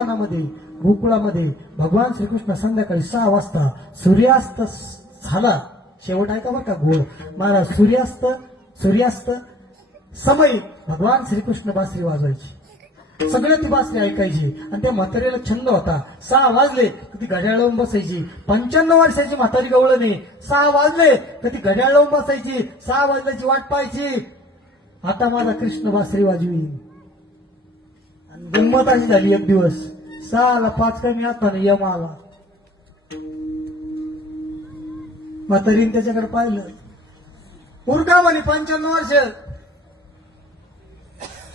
मध्ये गोकुळामध्ये भगवान श्रीकृष्ण संध्याकाळी 6 वाजता सूर्यास्त झाला. शेवट आहे का बरं का गोळ महाराज. सूर्यास्त समय भगवान श्रीकृष्ण बासरी वाजवायची. सगळे ती बासरी ऐकायची आणि त्या म्हातारीला छंद होता. 6 वाजले तर ती घड्याळ लावून बसायची. 95 वर्षाची म्हातारी गवळणी. 6 वाजले तर ती घड्याळ लावून बसायची. 6 वाजल्याची वाट पाहायची. आता माझा कृष्ण बासरी वाजवी. गंमत अशी झाली. एक दिवस 6ला 5 कमी असताना यम आला. म्हातारीने त्याच्याकडे पाहिलं. उरका म्हणे 95 वर्ष.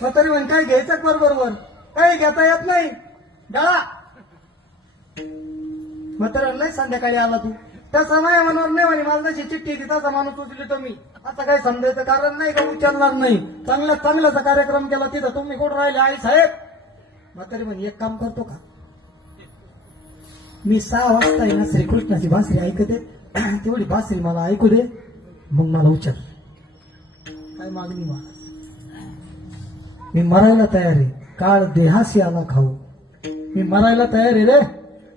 म्हातारी म्हणे काय घ्यायचं बरोबर. काही घेता येत नाही डाळा. म्हातारी नाही संध्याकाळी आला तू. त्या समय म्हणून नाही म्हणे मला तशी चिठ्ठी दिली तसा माणूस उचलतो मी. आता काही समजायचं कारण नाही का विचारणार नाही. चांगल्याचा कार्यक्रम केला तिथं तुम्ही कुठं राहिले आई साहेब. म्हातारी म्हणे एक काम करतो का मी 6 वाजता आहे ना श्रीकृष्णाची बासरी ऐकते तेवढी बासरी मला ऐकू दे मग मला उचल. काय मागणी महाराज. मी मरायला तयार आहे. काळ देहाशी आला खाऊ. मी मरायला तयार आहे रे.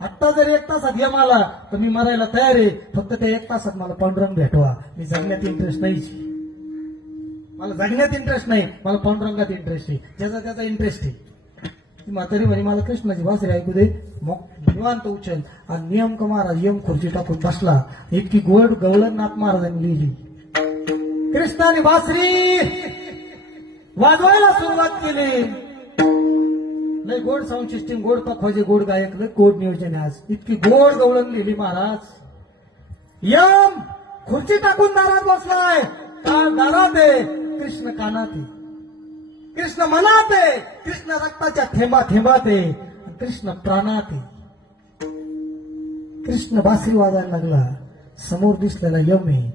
आत्ता जर 1 तासात यम आला तर मी मरायला तयार आहे. फक्त त्या 1 तासात मला पांडुरंग भेटवा. मी जगण्यात इंटरेस्ट नाही. मला जगण्यात इंटरेस्ट नाही. मला पांडुरंगात इंटरेस्ट आहे. ज्याचा त्याचा इंटरेस्ट आहे. ती म्हातारी म्हणे मला कृष्णाची बासरी ऐकू दे मग निवांत उचल. आणि नियम का महाराज यम खुर्ची टाकून बसला. इतकी गोड गवळण नाथ महाराजांनी लिहिली. कृष्णाने बासरी वाजवायला सुरुवात केली. लय गोड साऊंड सिस्टीम, गोड पखवाजे, गोड गायक, लय गोड नियोजन आहे आज. इतकी गोड गवळण लिहिली महाराज. यम खुर्ची टाकून दारात बसलाय. काळ दारात आहे. कृष्ण कानात आहे. कृष्ण मनात आहे. कृष्ण रक्ताच्या थेंबात आहे. कृष्ण प्राणात आहे. कृष्ण बासरी वाजायला लागला. समोर दिसलेला यम आहे.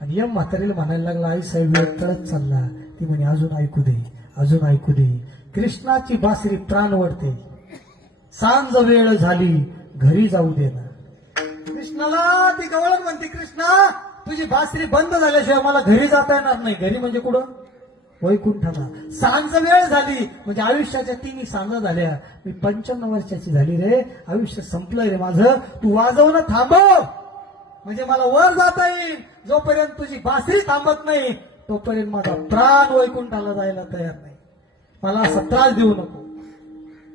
आणि यम म्हातारीला म्हणायला लागला आई साहेब वेळ टळत चालला. ती म्हणे अजून ऐकू दे अजून ऐकू दे. कृष्णाची बासरी प्राण वळते. सांज वेळ झाली घरी जाऊ दे ना. कृष्णाला ती गवळण म्हणते कृष्णा तुझी बासरी बंद झाल्याशिवाय मला घरी जाता येणार नाही. घरी म्हणजे कुठं वैकुंठाला. सांज वेळ झाली म्हणजे आयुष्याच्या 3 सांजा झाल्या. मी 95 वर्षाची झाली रे. आयुष्य संपलंय रे माझं. तू वाजवणं थांबव म्हणजे मला वर जाता येईल. जोपर्यंत तुझी बासरी थांबत नाही तोपर्यंत माझा प्राण वैकुंठाला जायला तयार नाही. मला असा त्रास देऊ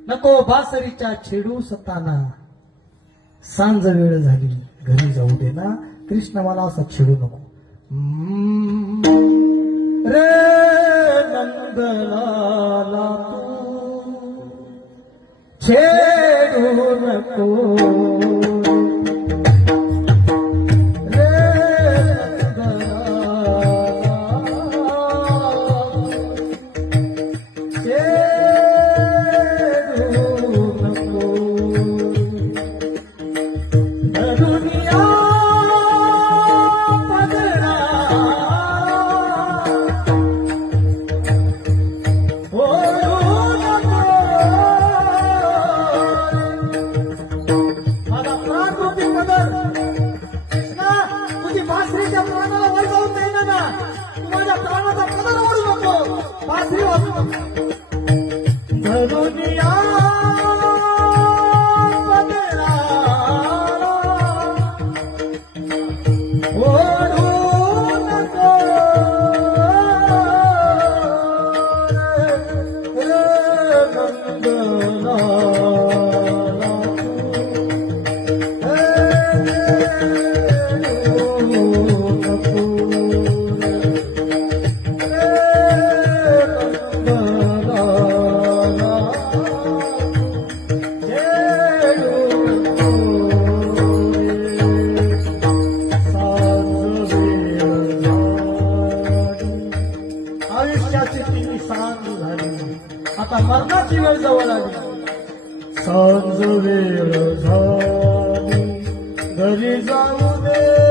नको बासरीच्या छेडू सताना. सांज वेळ झाली घरी जाऊ दे ना. कृष्ण मला असा छेडू नको. रे नंदलाला तू छेडू नको. आयुष्याची 3 सांज झाली. आता मरणाची वेळ जवळ आली. सांज वेळ झाली घरी जाऊ दे.